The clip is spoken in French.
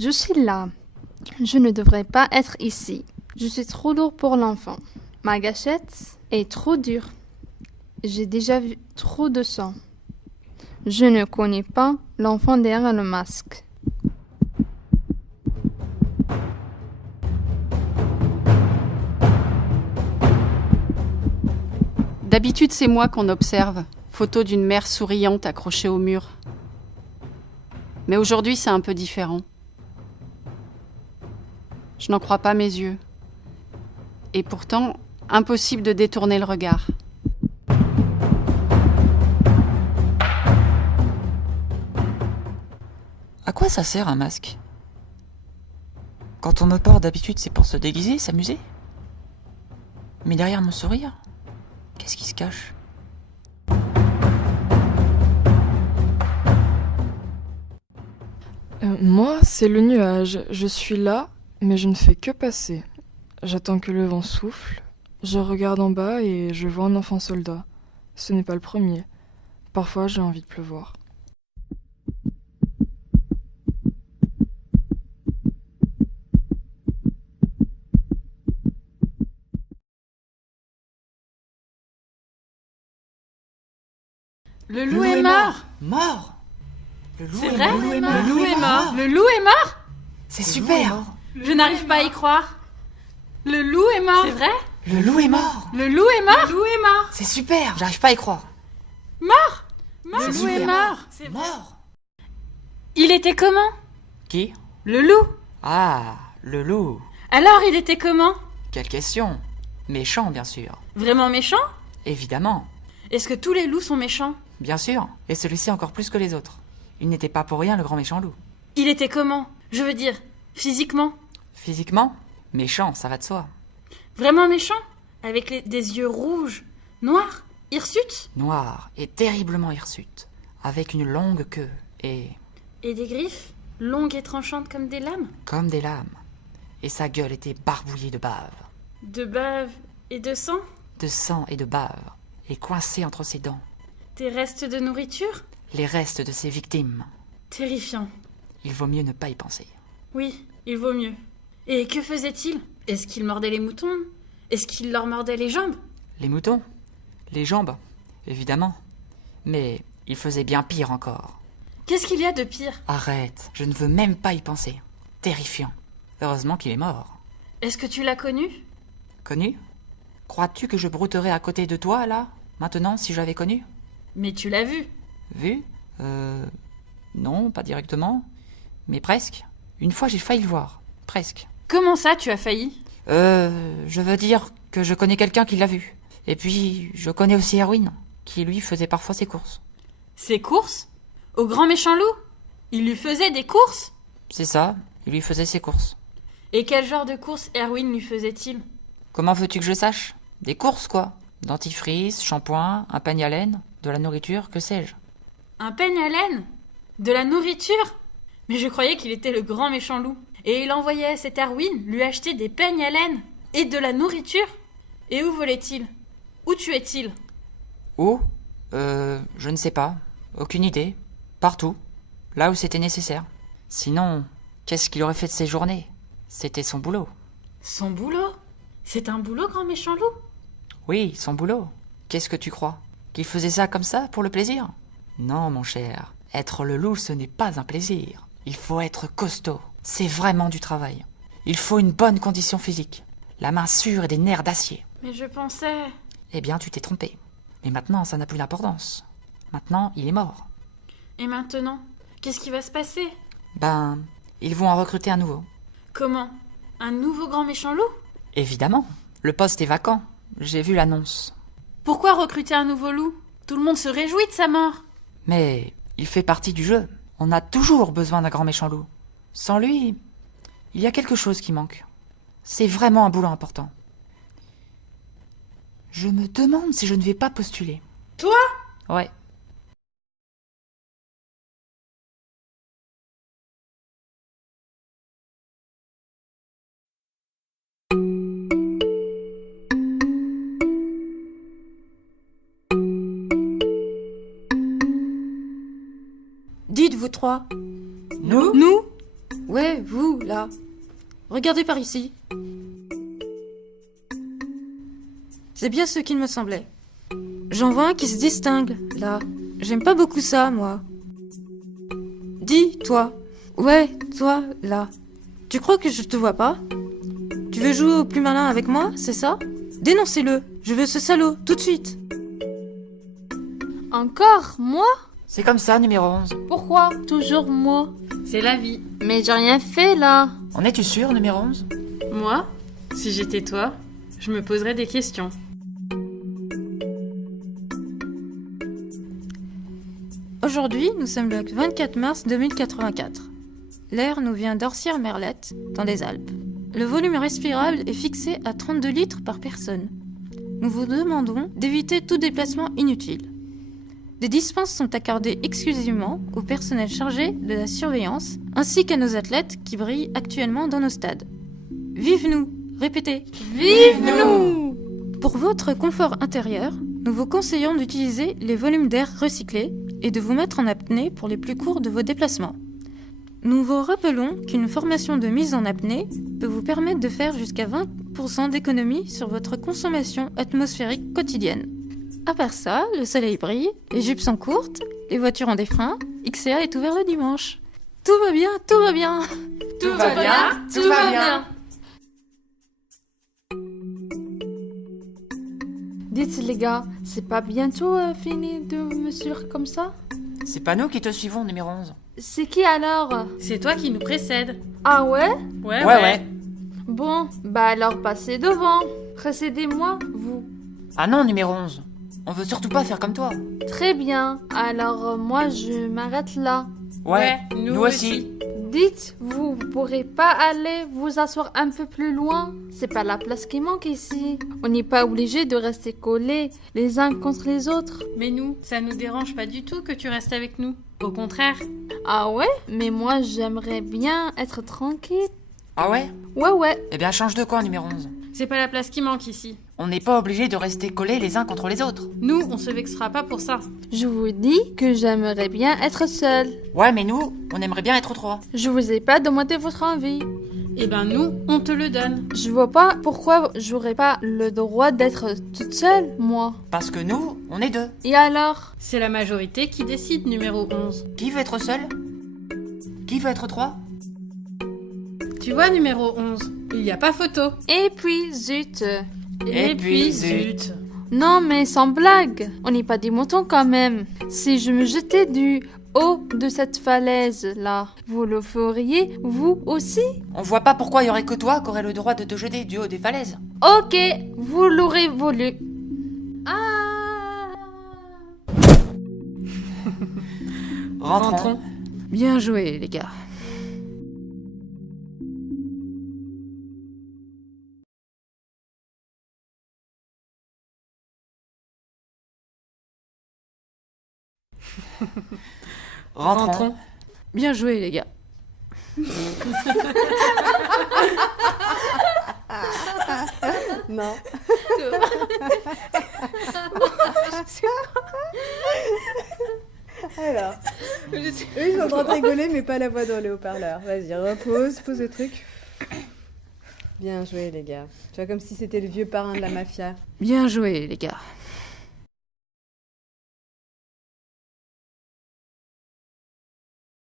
Je suis là. Je ne devrais pas être ici. Je suis trop lourd pour l'enfant. Ma gâchette est trop dure. J'ai déjà vu trop de sang. Je ne connais pas l'enfant derrière le masque. D'habitude, c'est moi qu'on observe. Photo d'une mère souriante accrochée au mur. Mais aujourd'hui, c'est un peu différent. Je n'en crois pas mes yeux. Et pourtant, impossible de détourner le regard. À quoi ça sert un masque? Quand on me porte d'habitude, c'est pour se déguiser, s'amuser. Mais derrière mon sourire, qu'est-ce qui se cache? Moi, c'est le nuage. Je suis là, mais je ne fais que passer. J'attends que le vent souffle. Je regarde en bas et je vois un enfant soldat. Ce n'est pas le premier. Parfois, j'ai envie de pleuvoir. Le loup est mort. Mort? Le loup C'est est vrai? mort. Le loup est mort. Le loup est mort. C'est super. Je n'arrive pas à y croire. Le loup est mort. C'est vrai? Le loup est mort. Le loup est mort. Le loup est mort. C'est super. J'arrive pas à y croire. Mort. C'est Le loup super. est mort. Mort. Il était comment? Qui? Le loup. Ah, le loup. Alors il était comment? Quelle question. Méchant, bien sûr. Vraiment méchant? Évidemment. Est-ce que tous les loups sont méchants? Bien sûr. Et celui-ci encore plus que les autres. Il n'était pas pour rien le grand méchant loup. Il était comment? Je veux dire, physiquement. Physiquement, méchant, ça va de soi. Vraiment méchant? Avec des yeux rouges, noirs, hirsutes? Noir et terriblement hirsute, avec une longue queue et Et des griffes? Longues et tranchantes comme des lames? comme des lames. Et sa gueule était barbouillée de bave, De bave et de sang? de sang et de bave, et coincée entre ses dents, Des restes de nourriture? les restes de ses victimes. Terrifiant. Il vaut mieux ne pas y penser. Oui, il vaut mieux. Et que faisait-il? Est-ce qu'il mordait les moutons? Est-ce qu'il leur mordait les jambes? Les moutons, les jambes, évidemment. Mais il faisait bien pire encore. Qu'est-ce qu'il y a de pire? Arrête, je ne veux même pas y penser. Terrifiant. Heureusement qu'il est mort. Est-ce que tu l'as connu? Connu? Crois-tu que je brouterais à côté de toi, là, maintenant, si j'avais connu? Mais tu l'as vu. Vu? Non, pas directement. Mais presque. Une fois, j'ai failli le voir. Presque. Comment ça, tu as failli? Je veux dire que je connais quelqu'un qui l'a vu. Et puis, je connais aussi Erwin, qui lui faisait parfois ses courses. Ses courses? Au grand méchant loup? Il lui faisait des courses? C'est ça, il lui faisait ses courses. Et quel genre de courses Erwin lui faisait-il? Comment veux-tu que je sache? Des courses, quoi. Dentifrice, shampoing, un peigne à laine, de la nourriture, que sais-je. Un peigne à laine? De la nourriture? Mais je croyais qu'il était le grand méchant loup. Et il envoyait cet Erwin lui acheter des peignes à laine et de la nourriture? Et où volait-il? Où tuait-il? Où? Je ne sais pas. Aucune idée. Partout. Là où c'était nécessaire. Sinon, qu'est-ce qu'il aurait fait de ses journées? C'était son boulot. Son boulot? C'est un boulot, grand méchant loup? Oui, son boulot. Qu'est-ce que tu crois? Qu'il faisait ça comme ça, pour le plaisir? Non, mon cher. Être le loup, ce n'est pas un plaisir. Il faut être costaud. C'est vraiment du travail. Il faut une bonne condition physique. La main sûre et des nerfs d'acier. Mais je pensais... Eh bien, tu t'es trompé. Mais maintenant, ça n'a plus d'importance. Maintenant, il est mort. Et maintenant? Qu'est-ce qui va se passer? Ben, ils vont en recruter un nouveau. Comment? Un nouveau grand méchant loup? Évidemment. Le poste est vacant. J'ai vu l'annonce. Pourquoi recruter un nouveau loup? Tout le monde se réjouit de sa mort. Mais il fait partie du jeu. On a toujours besoin d'un grand méchant loup. Sans lui, il y a quelque chose qui manque. C'est vraiment un boulot important. Je me demande si je ne vais pas postuler. Toi? Ouais. Dites, vous trois. Nous? Nous? Ouais, vous, là. Regardez par ici. C'est bien ce qu'il me semblait. J'en vois un qui se distingue, là. J'aime pas beaucoup ça, moi. Dis, toi. Ouais, toi, là. Tu crois que je te vois pas? Tu veux jouer au plus malin avec moi, c'est ça? Dénoncez-le. Je veux ce salaud, tout de suite. Encore moi? C'est comme ça, numéro 11. Pourquoi toujours moi? C'est la vie. Mais j'ai rien fait là. En es-tu sûr, numéro 11? Moi, si j'étais toi, je me poserais des questions. Aujourd'hui, nous sommes le 24 mars 2084. L'air nous vient d'Orsières-Merlette, dans les Alpes. Le volume respirable est fixé à 32 litres par personne. Nous vous demandons d'éviter tout déplacement inutile. Des dispenses sont accordées exclusivement au personnel chargé de la surveillance, ainsi qu'à nos athlètes qui brillent actuellement dans nos stades. Vive nous! Répétez! Vive nous! Pour votre confort intérieur, nous vous conseillons d'utiliser les volumes d'air recyclés et de vous mettre en apnée pour les plus courts de vos déplacements. Nous vous rappelons qu'une formation de mise en apnée peut vous permettre de faire jusqu'à 20% d'économie sur votre consommation atmosphérique quotidienne. À part ça, le soleil brille, les jupes sont courtes, les voitures ont des freins, XCA est ouvert le dimanche. Tout va bien, tout va bien. Tout va bien, tout va bien. Dites les gars, c'est pas bientôt fini de me suivre comme ça? C'est pas nous qui te suivons, numéro 11. C'est qui alors? C'est toi qui nous précède. Ah ouais? Ouais. Bon, bah alors passez devant. Précédez-moi, vous. Ah non, numéro 11. On veut surtout pas faire comme toi. Très bien, alors moi je m'arrête là. Ouais, nous aussi. Dites, vous pourrez pas aller vous asseoir un peu plus loin? C'est pas la place qui manque ici. On n'est pas obligé de rester collés les uns contre les autres. Mais nous, ça nous dérange pas du tout que tu restes avec nous. Au contraire. Ah ouais? Mais moi j'aimerais bien être tranquille. Ah ouais? Ouais. Eh bien, change de coin, numéro 11. C'est pas la place qui manque ici. On n'est pas obligé de rester collés les uns contre les autres. Nous, on se vexera pas pour ça. Je vous dis que j'aimerais bien être seule. Ouais, mais nous, on aimerait bien être trois. Je vous ai pas demandé votre envie. Eh ben nous, on te le donne. Je vois pas pourquoi j'aurais pas le droit d'être toute seule, moi. Parce que nous, on est deux. Et alors? C'est la majorité qui décide, numéro 11. Qui veut être seul? Qui veut être trois? Tu vois, numéro 11, il y a pas photo. Et puis, zut. Et puis, zut. Non, mais sans blague. On n'est pas des moutons quand même. Si je me jetais du haut de cette falaise-là, vous le feriez, vous aussi? On voit pas pourquoi il y aurait que toi qui aurait le droit de te jeter du haut des falaises. Ok, vous l'aurez voulu. Ah! Rentrons. Bien joué, les gars. Rentrons. Bien joué, les gars. Non. Alors, eux ils sont en train de rigoler mais pas la voix dans le haut-parleur. Vas-y, repose, pose le truc. Bien joué les gars. Tu vois comme si c'était le vieux parrain de la mafia. Bien joué, les gars.